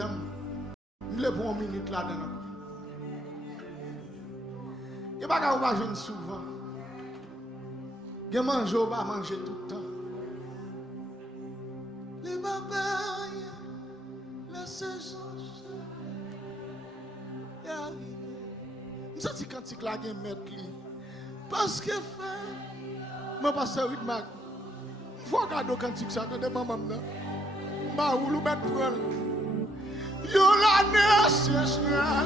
dame. Je vais pour une minute là-dedans. Il n'y a pas qu'à manger souvent. Il y a manger ou pas manger tout le temps. Les babes, la saison est arrivée. Je sens quand tu as un mettre parce que mon pasteur Whitmark, il faut regarder quand tu as un maman. Ma ou le mettre pour elle. Yo la nécessaire.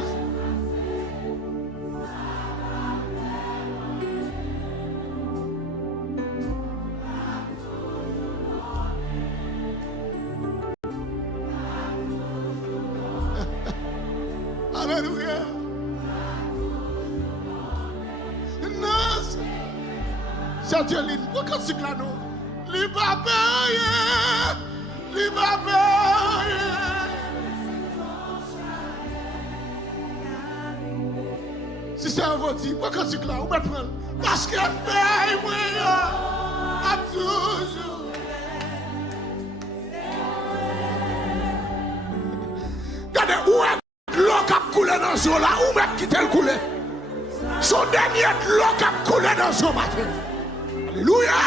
Alléluia. C'est Dieu ligne. Pourquoi c'est là nous? Li pa paye. Li pa paye. Si c'est un voti, pourquoi c'est là? Où me prendre? Parce que paye moi à toujours. Regardez où est l'eau qui a coulé dans ce là? Où est qui t'a coulé? Son dernier l'eau qui a coulé dans ce matin. Alléluia.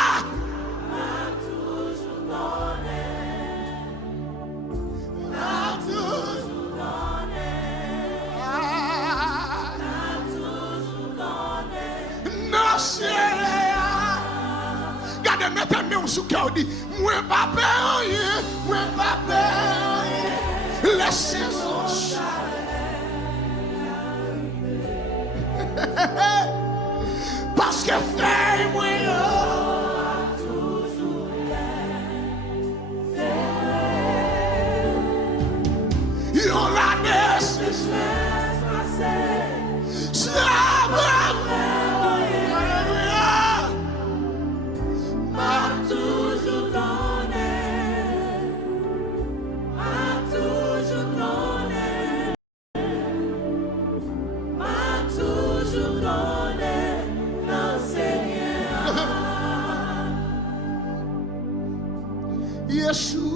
Regardez, mettez-moi sous cœur, dit, moi pas payer, moi pas payer, les saisons parce que fait moi yo la nécessaire m'a toujours donné, m'a toujours donné, m'a toujours donné, non Seigneur. Yeshua.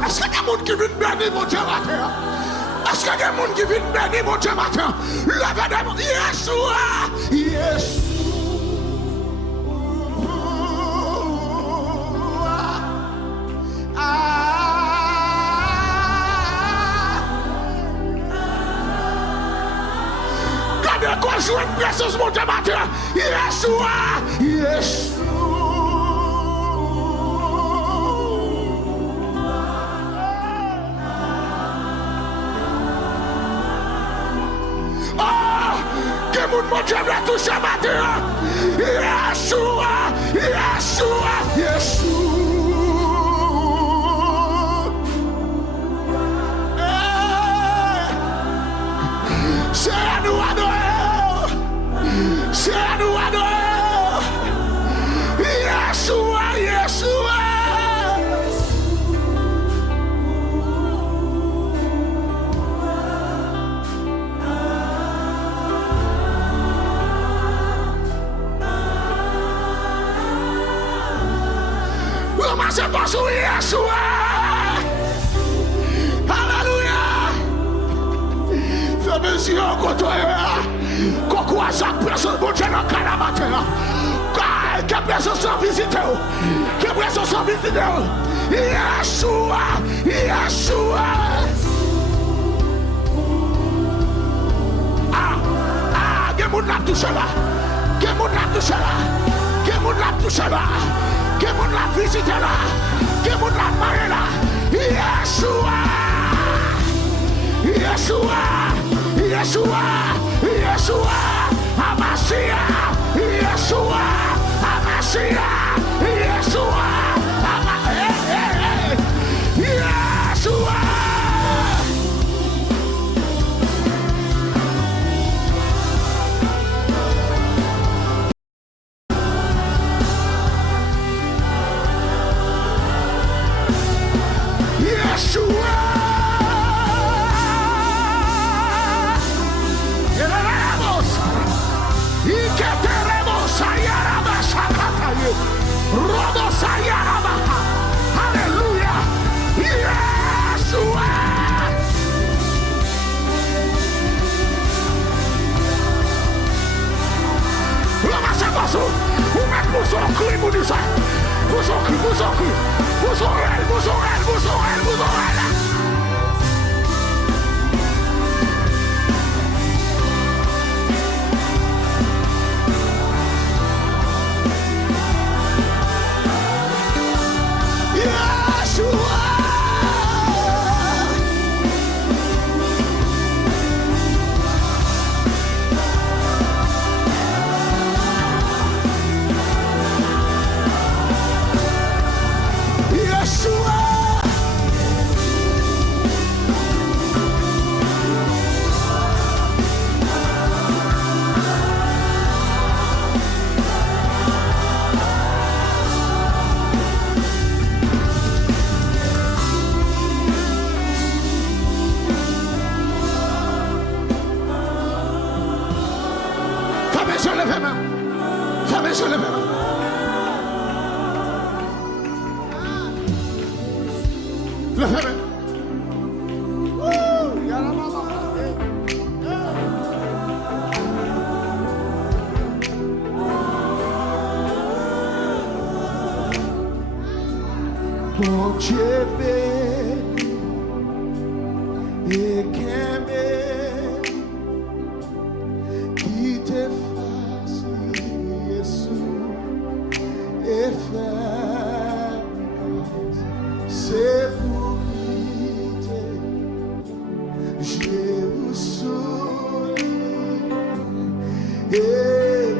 Est-ce qu'il y a des gens qui viennent bénir mon Dieu matin? Est-ce qu'il y a des gens qui viennent bénir mon Dieu matin? Levez des mains. Yeshua! Yeshua! Gardez qu'on joue une présence mon Dieu matin. Yeshua! Yeshua! Mon Dieu m'a touché matin. Yeshua, Yeshua, Yeshua. C'est à nous adorer. C'est à nous adorer. Yeshua, Yeshua. C'est pas sur Yeshua. Alléluia. Fais mes yeux au côté. Quoi ça personne bon Dieu dans le matin. Que personne sans visiter. Que personne sans visiter. Yeshua. Yeshua. Que moun la touche là. Que moun la touche là. Que moun la touche là. Que moun la visite là, que moun la parle là. Yeshua, Yeshua, Yeshua, Yeshua, Amashia, Yeshua, Amashia, Yeshua, Yeshua. Alléluia. Yeshua. Vous en cri, vous disez. Vous en cri, vous en cri. Vous en elle, vous en elle, vous en elle, vous en elle. Bon Dieu béni et qu'aimer qui te fasse Jésus et faire c'est pour quitter je vous souris et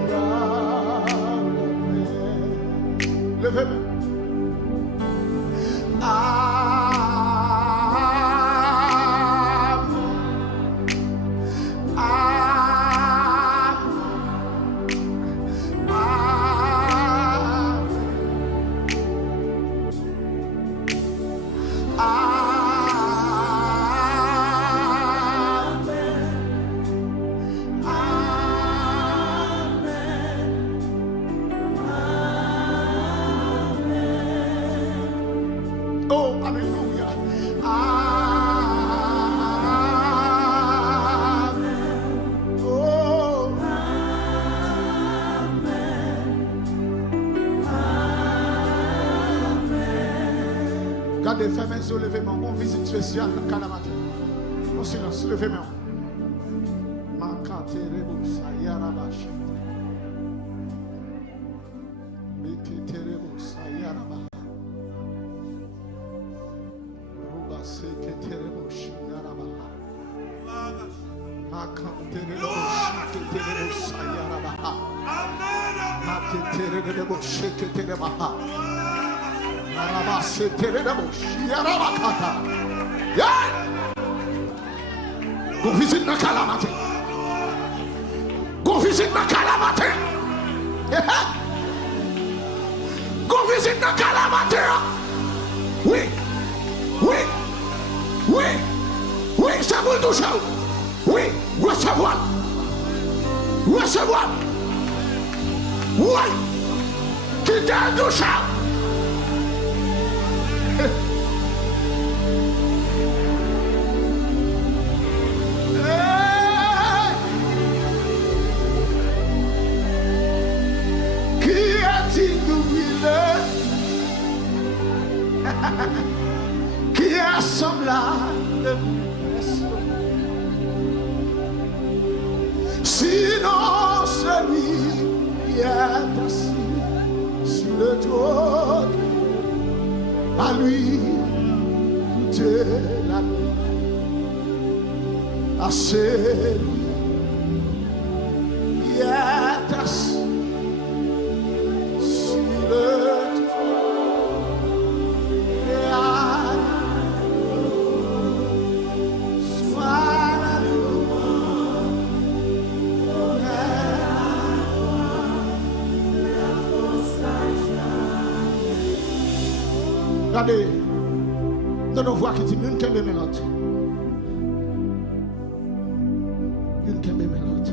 par la main. Levez-moi. Regardez, fermez les yeux, levez-moi. On visite spéciale dans Kalamata. En silence, levez-moi. Makate Rebus, Ayarabash. Mikete Rebus, Ayaraba. Ruba Sekete Rebus, Yaraba. Makate Rebus, Ayaraba. Makete Rebus, Sekete Rebus. Go visit the Calamity. Go visit the Calamity. Go visit the Calamity. Oui, c'est vous toucher. Oui, recevoir. Oui, qui t'a touché. Qui est semblable sinon celui qui est assis sur le trône, à lui toute la nuit, à celui qui est assis sur le trône. Regardez, dans nos voix qui dit, une kembe mélodie. Une kembe mélodie.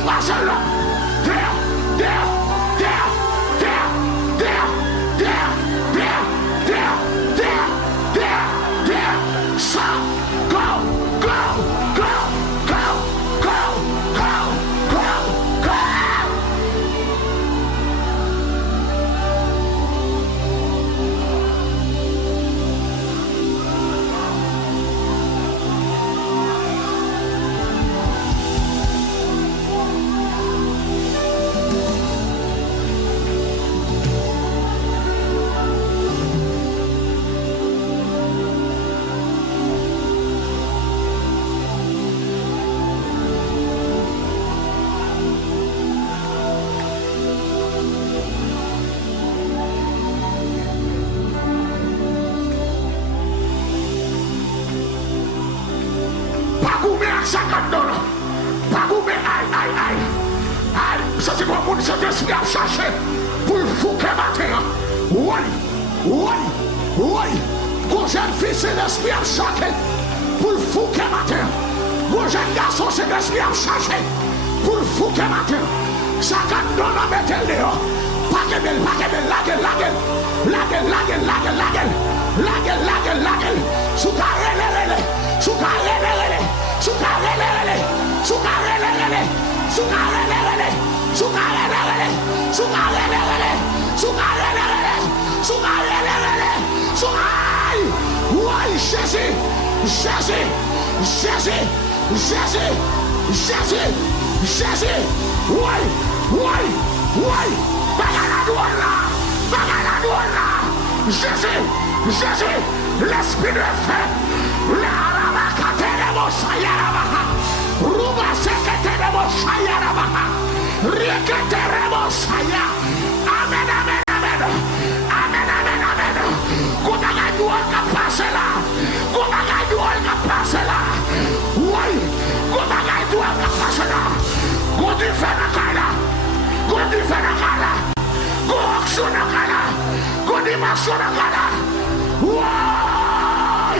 Barcelone. There, there, there, there, there, there, there, there, there, there, there. So, go, go, go, go, go, go, go, go. Ça c'est quoi mon Saint-Esprit a cherché pour le fouquer matin. Oui, oui, oui. Quand jeune fille, c'est l'esprit a cherché pour le fouquer matin. Quand jeune garçon, c'est l'esprit a cherché pour le fouquer matin. Chacun donne à mettre le dehors. Pas que belle, la gueule, la gueule, la gueule, la gueule, la gueule, la gueule, la gueule, la gueule, la gueule, la gueule. Soukarele, soukarele, soukarele, soukarele, soukarele. L'esprit de feu, amen, amen, amen, amen, amen, amen. Kuna gajua kapasela, kuna gajua kapasela, why? Kuna gajua kapasela, gudi fenakala, gudi fenakala, goxunakala, gudi masunakala, why?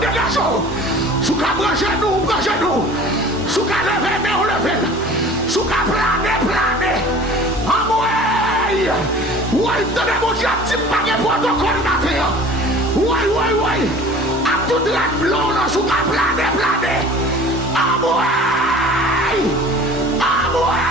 Dégagez, sous qu'à brancher nous, sous qu'à lever, mais on lève, sous qu'à planer, en mouille, ouais, donnez mon Dieu, petit paquet protocole matin, ouais, à toute la blonde, sous qu'à planer, en mouille, en mouille.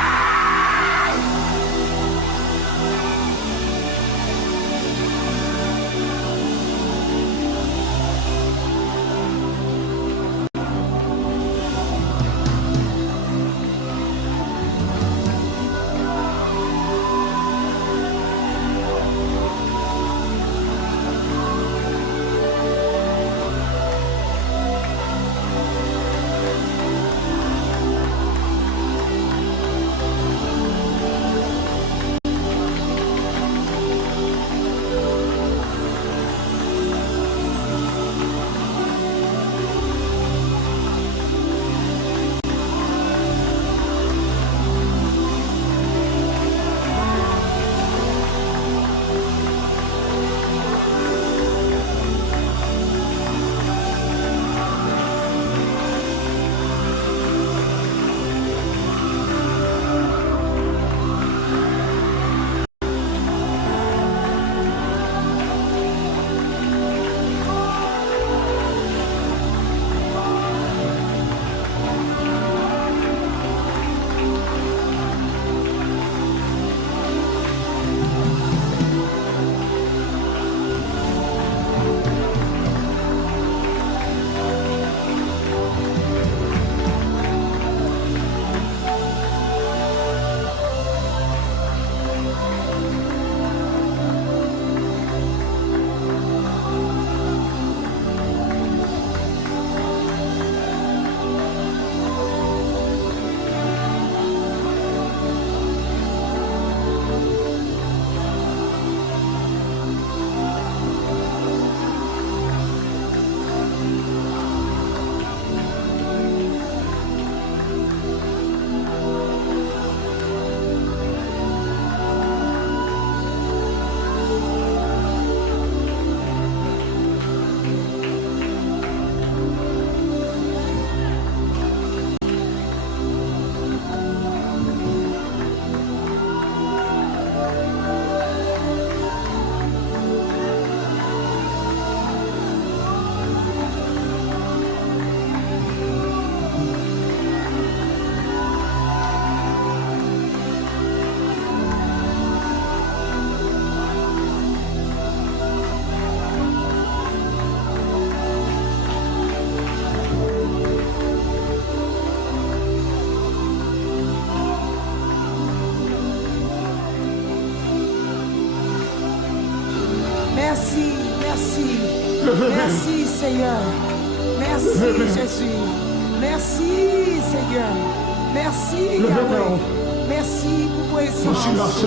Merci Seigneur. Merci Jésus. Merci Seigneur. Merci Yahweh. Merci pour présence.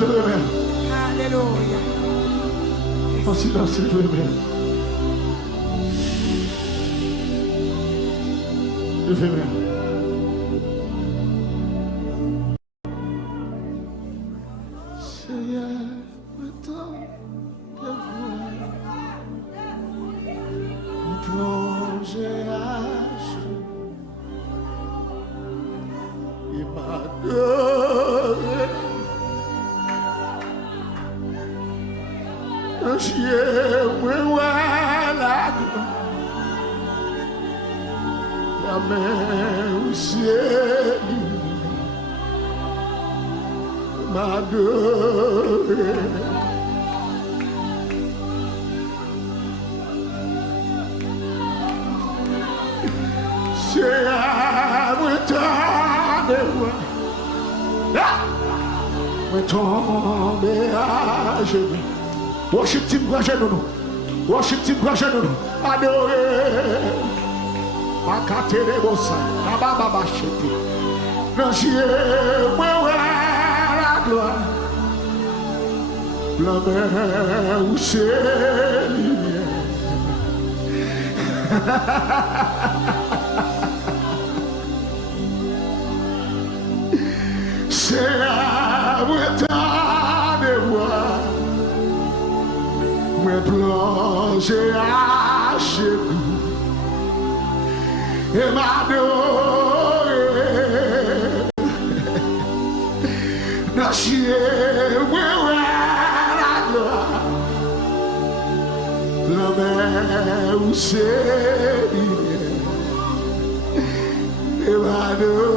Alléluia. En silence, levez-moi. Levez-moi. Seigneur, maintenant, plonger à genoux et m'adorer. Un chien, voilà la main au ciel, m'adorer. C'est à moi tomber à genoux. Worship team, worship team, adorer. Makatere bossa, baba bachete. Non chien, moi la gloire. La mer où c'est c'est à moi de voir. Me plonger à genoux et m'adorer. Non chien, moi la gloire. La mer où c'est et m'adorer.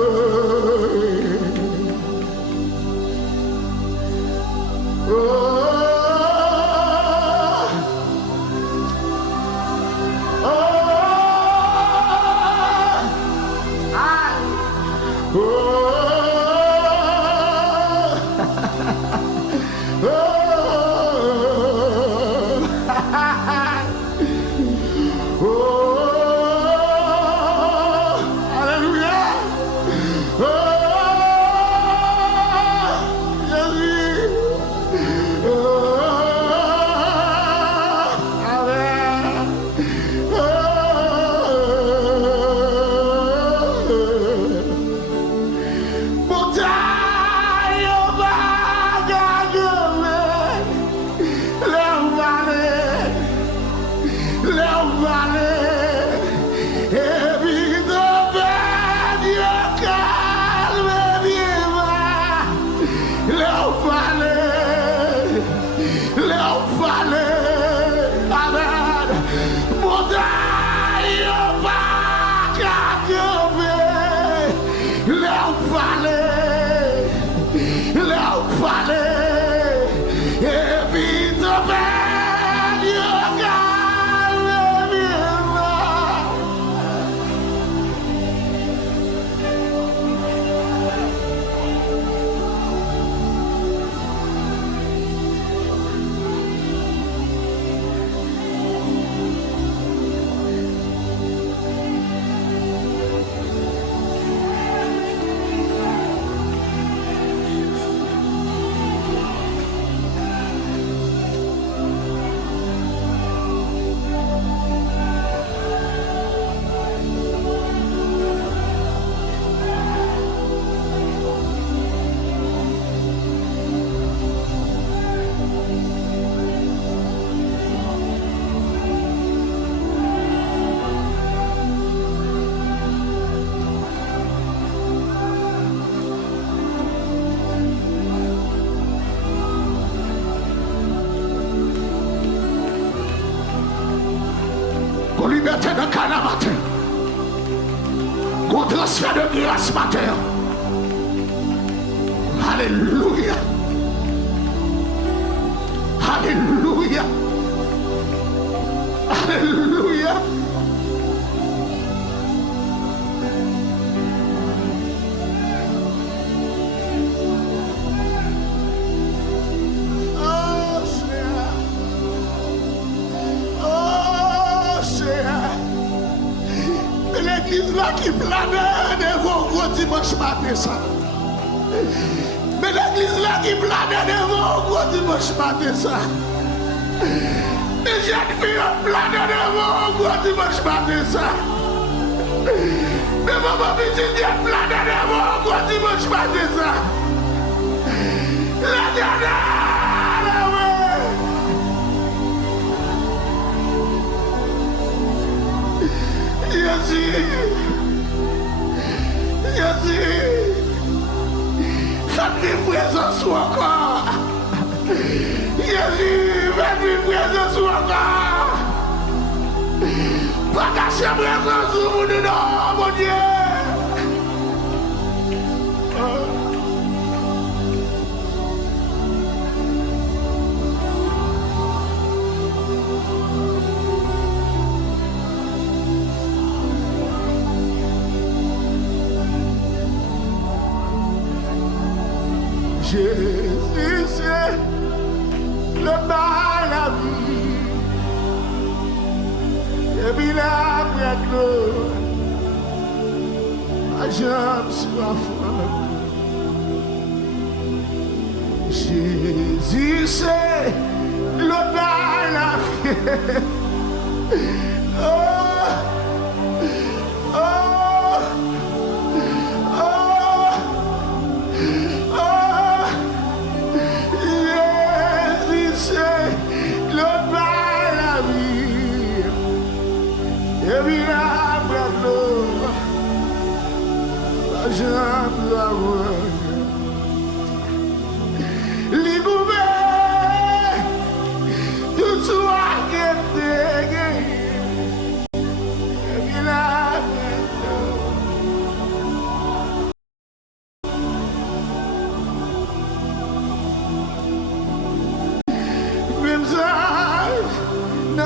Oh, liberté de Cana matin. Qu'on transfert de grâce matin. Alléluia. Alléluia. Alléluia. l'église là qui plane devant gros dimanche matin ça. Mais l'église là qui plane devant gros dimanche matin ça. Les jeunes filles plane devant gros dimanche matin ça. Mais maman petite plane devant gros dimanche matin ça. La dernière, Jésus, faites-lui présence encore. Jésus, faites-lui présence encore. Pas cacher présence sur nous, non, mon Dieu. Jésus, c'est le bail la vie. Et puis là, après l'eau, ma jambe soit forte. Jésus, c'est le bail la vie. Oh, oh, oh, oh. Jésus, c'est le bail la vie. Et puis là, après l'eau, ma jambe soit forte.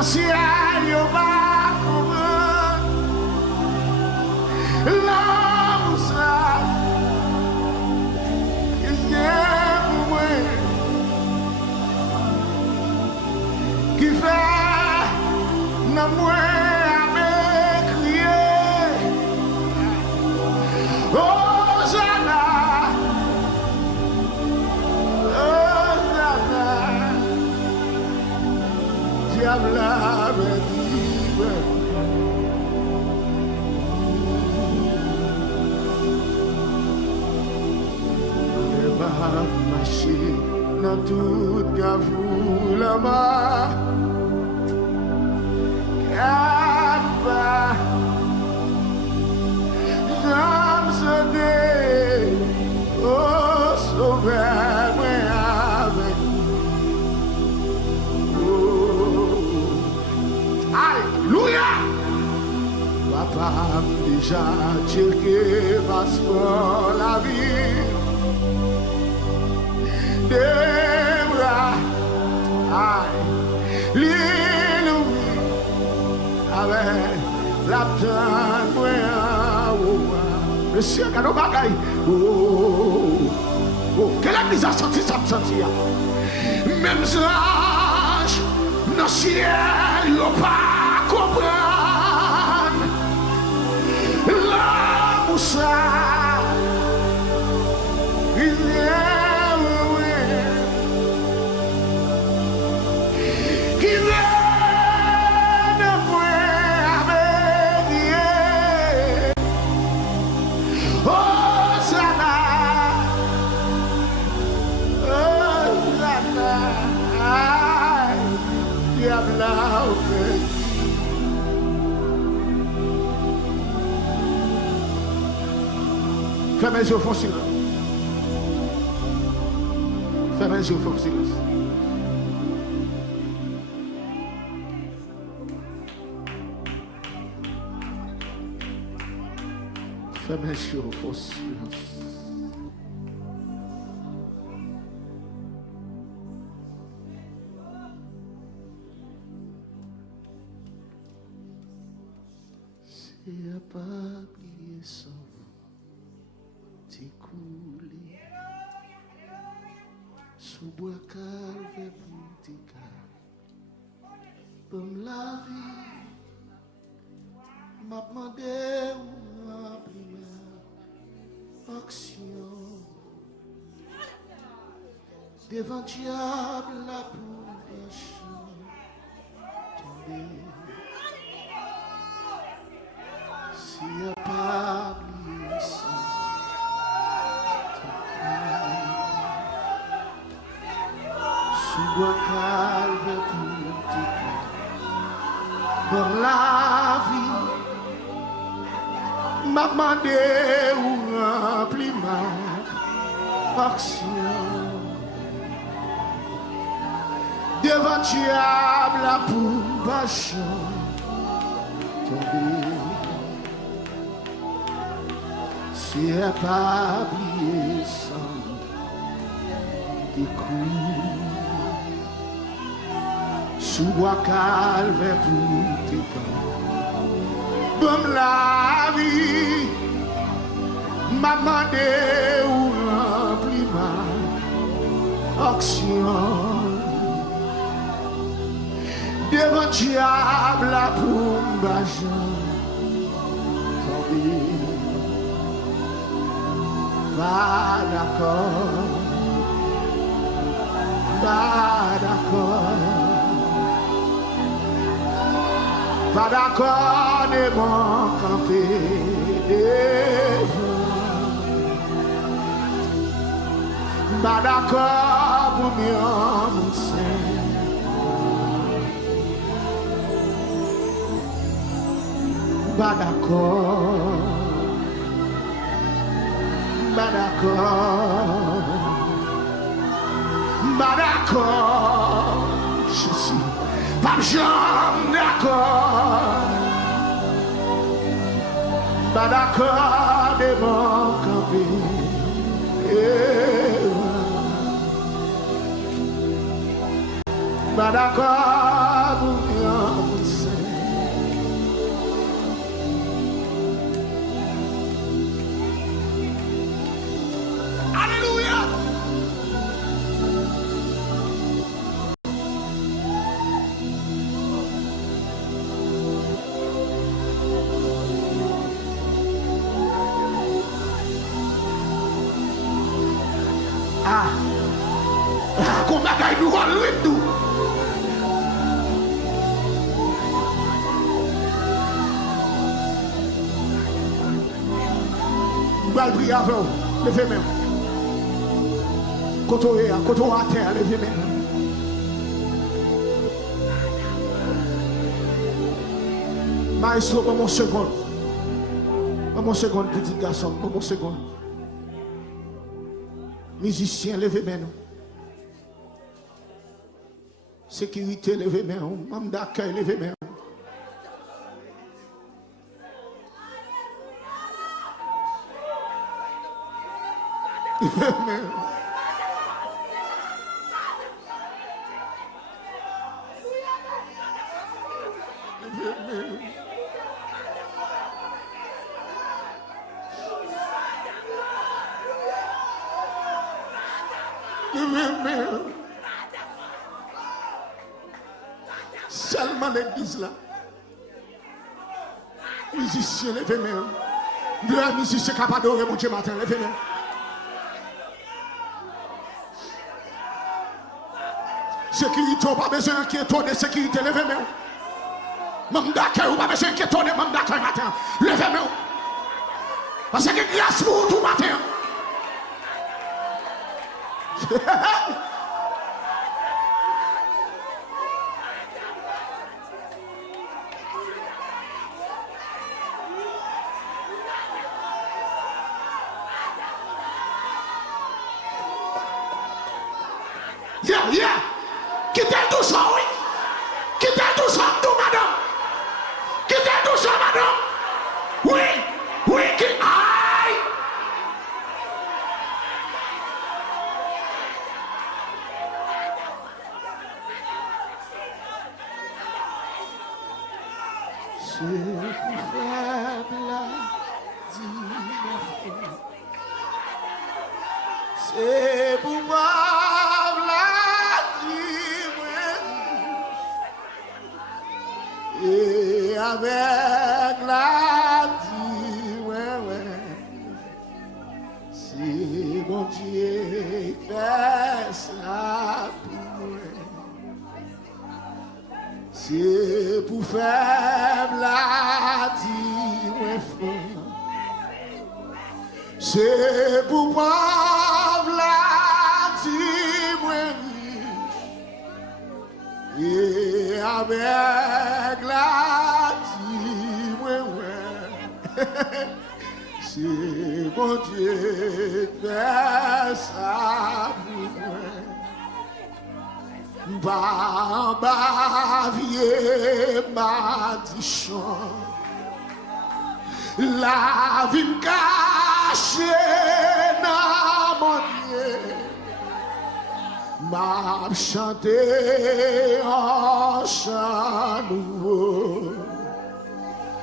Si aille au bas pour l'homme ça, il vient pour moi, qui fait n'a moi avec crier, oh Zana, oh Zana. Diable avait dit, le bas marché dans toute gavou la main, capable, j'aime ce dé, oh sauveur, avec. Alléluia! Papa déjà checké passeport la vie. Des bras, aïe, l'île avec la petite moyenne. Monsieur, quand on bagaille, quelle église a senti ça, même ange, dans le ciel, il n'a pas compris. La moussa, il vient, il vient de moi avec Dieu. Oh, Zana, oh, Zana, diable, fermez les yeux, font silence. Fermez les yeux, font silence. Fermez les yeux, font silence. C'est à pas prier sans couler sous bois calme pour comme la vie m'a demandé ou rempli ma action. Devant diable la pour tomber. Si y'a pas oublié ça, sous bois calme pour te dans la vie, m'a demandé ou rempli ma action. Devant diable la pour passion tomber. Si elle pas oublié sans découvrir sous bois calme pour tes camps. Comme la vie m'a demandé ou rempli ma action. Devant diable la pour m'bajan tomber. Pas d'accord, pas d'accord de mon camper devant. Pas d'accord pour mon sein. Pas d'accord. Pas d'accord, je suis pas jamais d'accord, pas d'accord de mon camper, pas d'accord pour mon sein. Comme bagaille nous va loin tout. Nous allons prier avec vous. Levez même. Côté à terre, levez même. Maestro, mon seconde. Mon seconde, petit garçon, mon seconde. Musicien, levez même. Sécurité, levez main. Membre d'accueil, levez main. Levez main. Levez main. Seulement l'église là. Musicien, levez main. Deux musiciens capables d'adorer mon Dieu matin, levez main. Sécurité, pas besoin d'inquiéter, sécurité, levez main. Même d'accueil, pas besoin d'inquiéter, même d'accueil matin, levez main. Parce que grâce pour tout matin. Yeah. Quittez tout ça, oui. Quittez tout ça, tout, madame. Quittez tout ça, madame. Oui, qui aïe. C'est plus faible, dis-moi. C'est pour moi. Et avec la Dieu fait ça pour moi. C'est pour faire la dire fond. C'est pour prendre la dire et avec la dire c'est mon Dieu fait ça pour moi. Bavier m'a dit chant, la vie me cachée dans mon Dieu, m'a chanté en chant nouveau,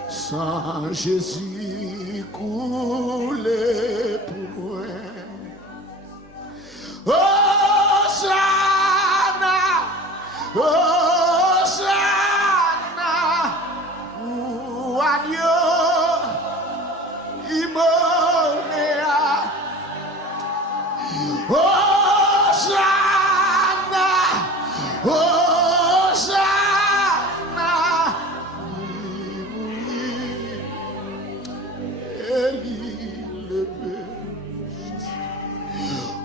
sans Jésus couler pour moi. Hosanna, ou adieu, Imoléa. Hosanna, Hosanna, Élie levé.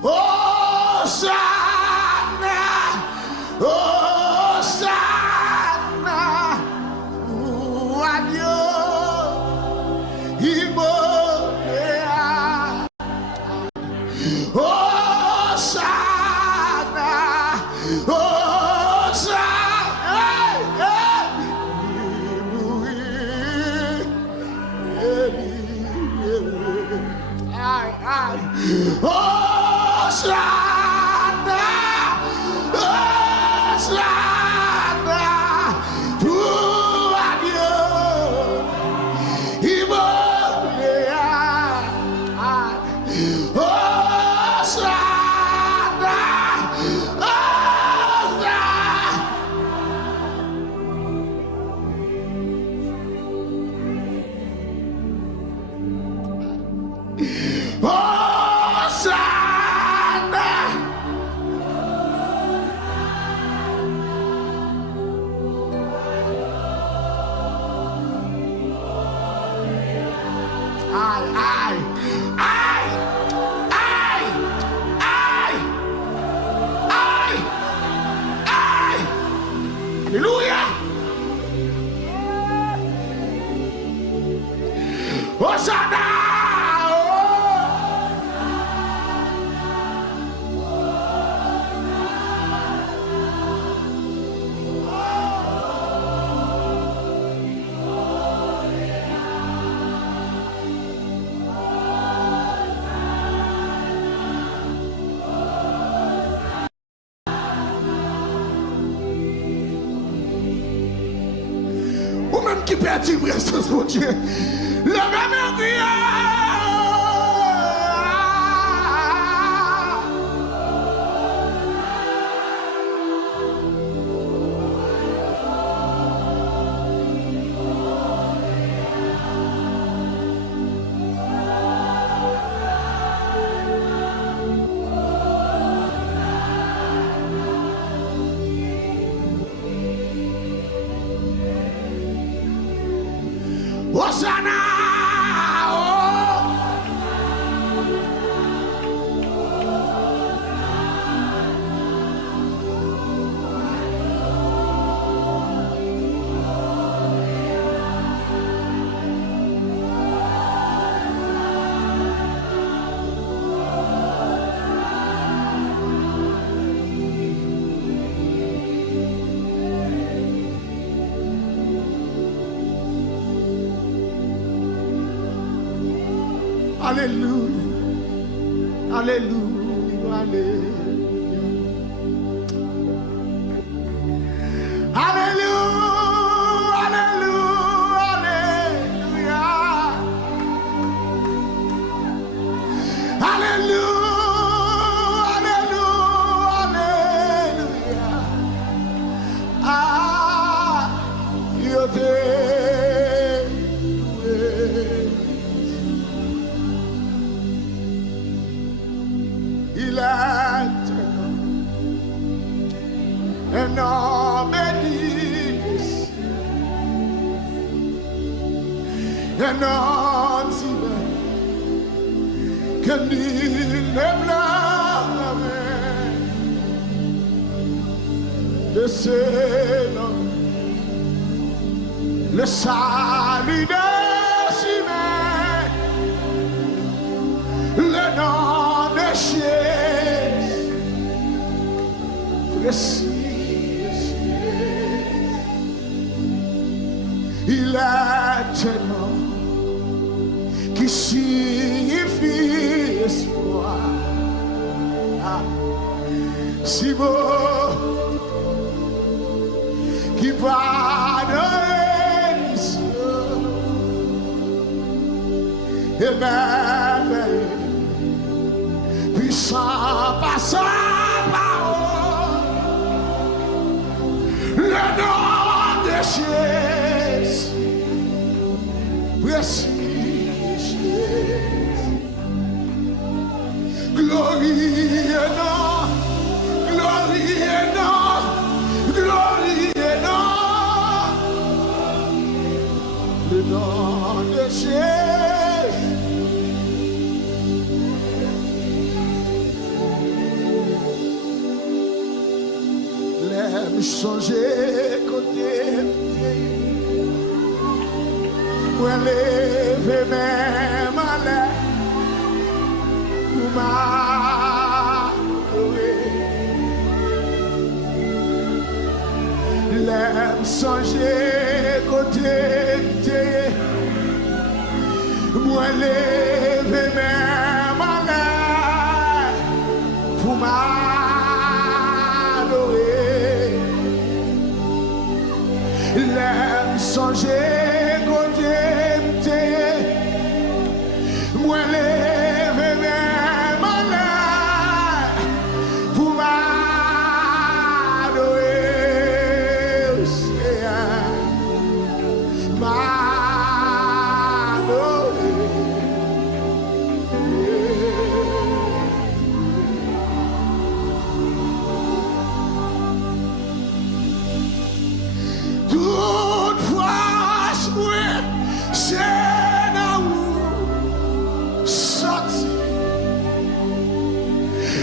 Hosanna, Hosanna, ou adieu, Imoléa. Hosanna, Hosanna, Hosanna, Hosanna, pour adieu, Imoléa. Hallelujah. Hosanna. Ou même qui perd une présence, mon Dieu. Le même Hosanna. Alléluia, Alléluia, Alléluia, Alléluia, Alléluia, Alléluia, Alléluia. Ah, yo te loué. et non que nul ne blâme de ce nom, le salut de Simon, le nom de Jésus, précieux, il est tellement qui signifie espoir. Ah, si beau, qui pardonne l'issue et merveilleux, puissant par sa parole, le nom de Jésus, précieux. Glorie et non, glorie et non, glorie et non, le nom de Jésus. L'aime changer côté, moi lever même à l'air. L'aime changer côté, moi lever même à l'air pour m'adorer. L'aime changer côté, moi lever même à l'air pour m'adorer. Toute force, oui, c'est là où sorti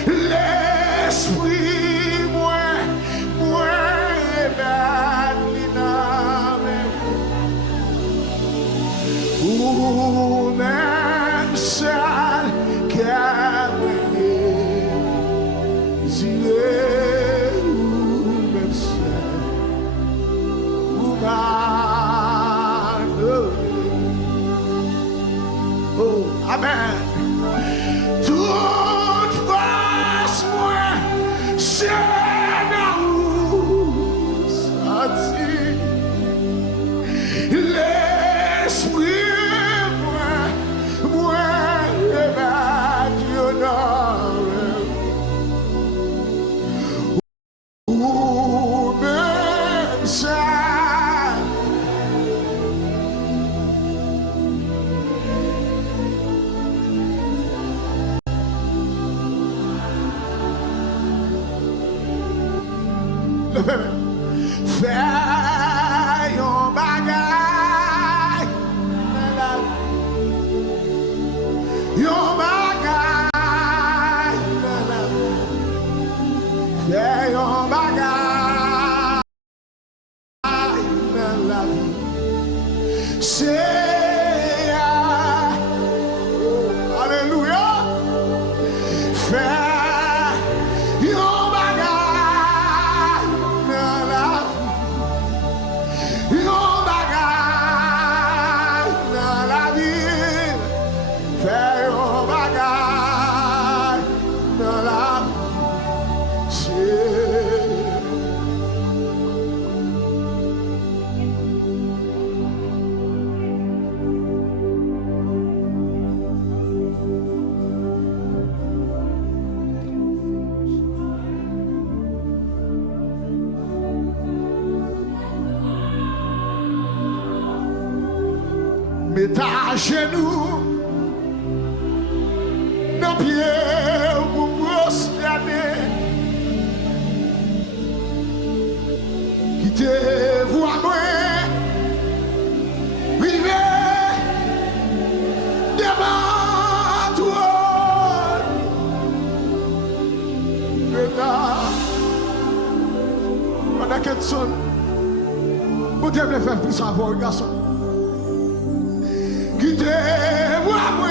l'esprit, moi, ou même celle qui a oh, amen. Toute force, moi, c'est là où sorti l'esprit, moi, ou même ça. Fais yon bagay, yon bagay, fais yon bagay, c'est alléluia, fais yon bagay, yon bagay dans la vie, fais yon bagay dans la vie. Mets à genoux, nos pieds pour prosterner, qui te voit moi, vivez paquet son. Bon Dieu me fait plus savoir, garçon. Quittez-moi, moi.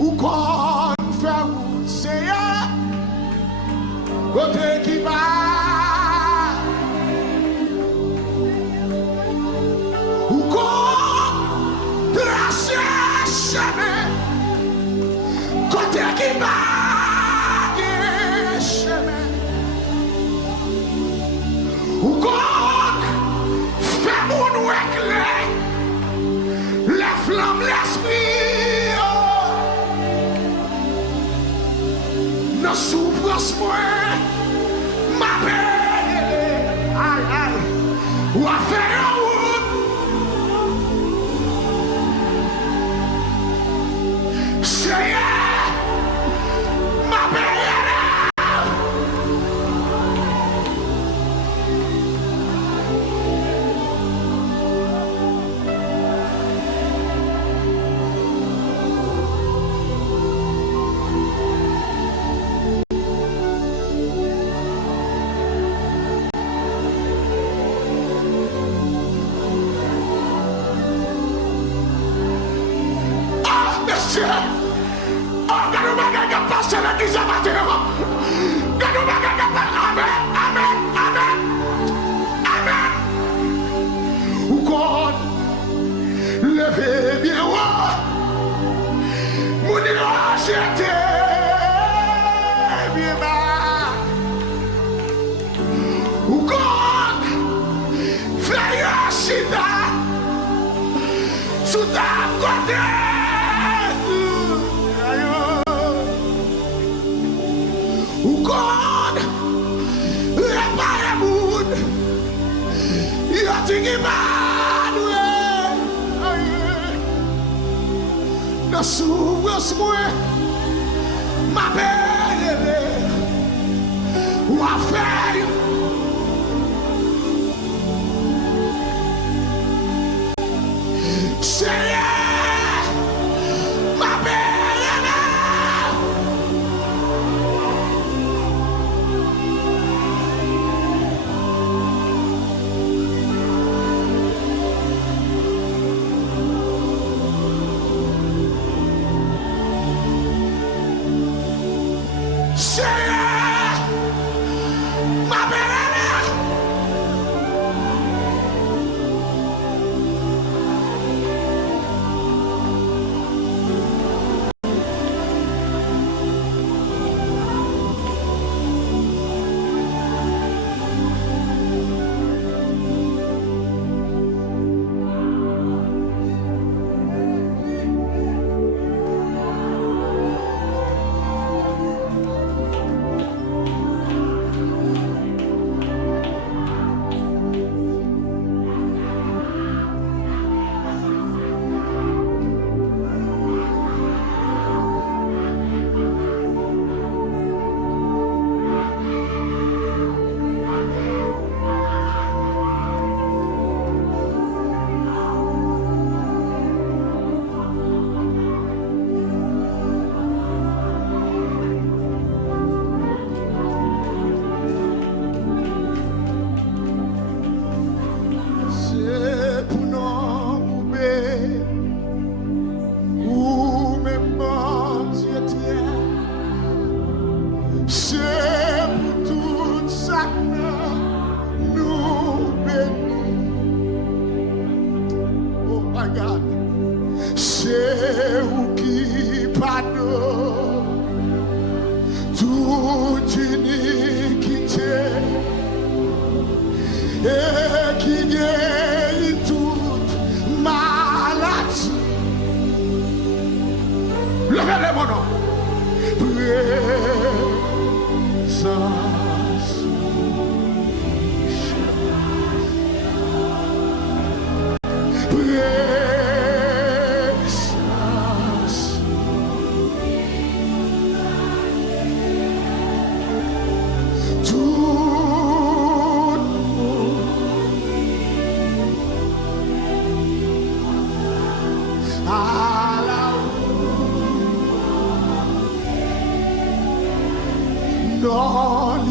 Ou qu'on fait ou c'est côté qui va ou qu'on trace chemin côté qui va chemin ou qu'on fait mon éclair la flamme l'esprit nos souffrances moi ma peine aïe aïe ou à faire un c'est ma peine.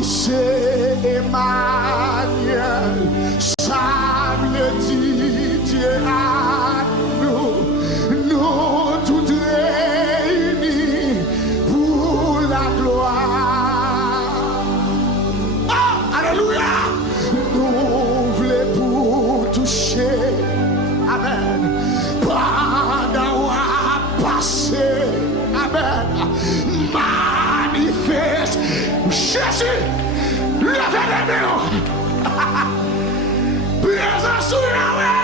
c'est Emmanuel, ça veut dire Dieu à nous, nous tous réunis pour la gloire. Ah, alléluia! Nous voulons pour toucher, amen, pendant à passer, amen, manifeste. Jésus, levez les mains. Présence sur Yahweh.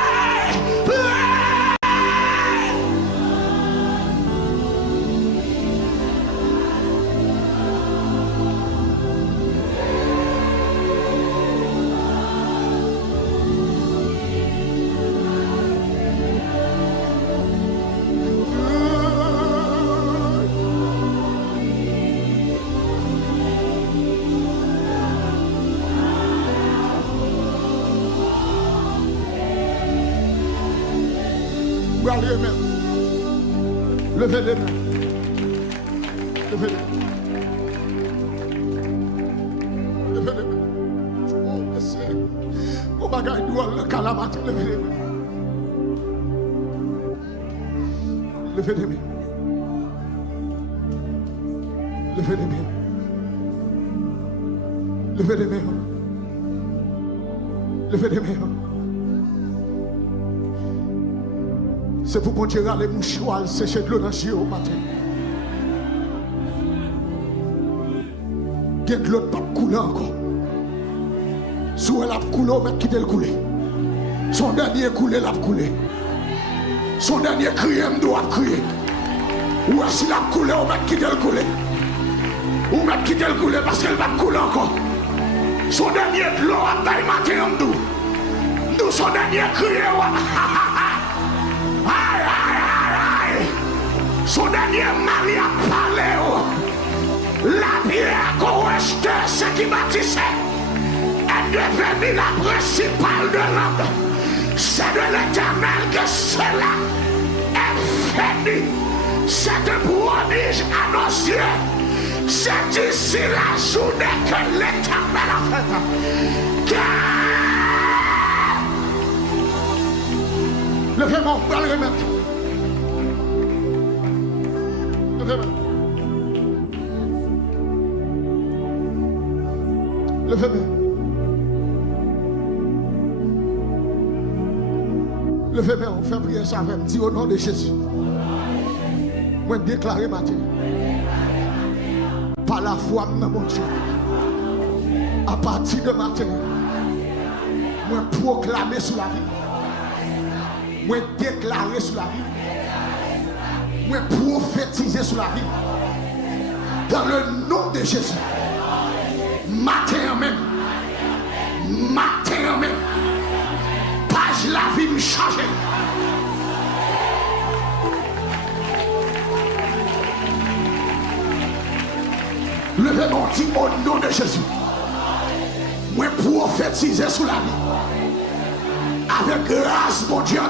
Levez les mains. Levez les mains. Levez les mains. Levez les mains. Oh, merci. Oh, bagaille doual, le calamati. Levez les mains. Levez les mains. Levez les mains. Levez les mains. Levez les mains. C'est pour bon Dieu les mouchoirs sécher de l'eau dans les yeux au matin. Il y a de l'eau pas couler encore. Si elle a coulé, on va quitter le couler. Son dernier coulé, l'a coulé. Son dernier crié, on doit crier. Ou si elle a coulé, on va quitter le couler. On va quitter le couler parce qu'elle va couler encore. Son dernier de l'eau a taille matin, on doit. Nous, son dernier crié, son dernier mari a parlé. La pierre qu'on restait, ce qui bâtissait, est devenue la principale de l'homme. C'est de l'Éternel que cela est fini. C'est un prodige annoncé. C'est ici la journée que l'Éternel a faite. Levez-moi, on va le remettre. Levez-moi. Levez-moi, on fait prier ça avec. Dis au nom de Jésus. Moi déclarer matin. Par la foi, mon Dieu. À partir de matin. Moi proclamer sur la vie. Moi déclarer sur la vie. Moi prophétiser sur la vie. Dans le nom de Jésus. Matin même. Matin même. Page la vie me change. Levez mon dit au nom de Jésus. Moi prophétiser sur la vie. Avec grâce mon Dieu.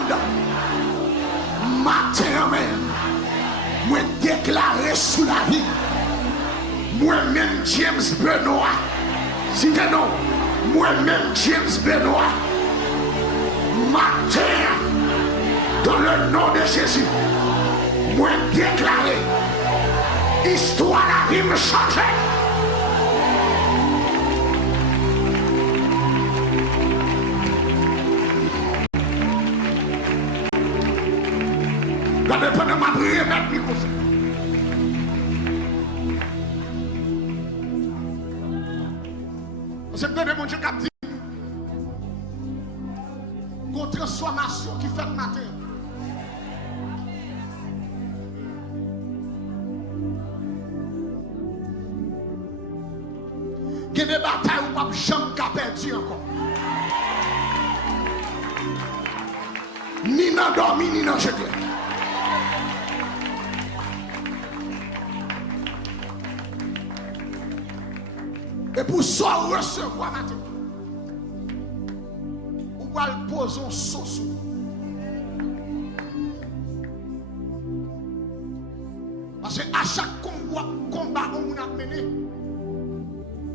Matin même. Moi déclarer sous la vie. Moi-même James Benoît. Si t'es non. Moi-même James Benoît. Matin. Dans le nom de Jésus. Moi déclarer. Histoire la vie me changeait. Regardez pendant ma prière, mettre micro. Parce que mon Dieu qui dit qu'on transformation qui fait le matin. Il y a des batailles où pas jamais perdu encore. Ni dans dormi, ni dans jeté. Et pour ça, recevoir matin, on va le poser un sauce. Parce qu'à chaque combat qu'on a mené,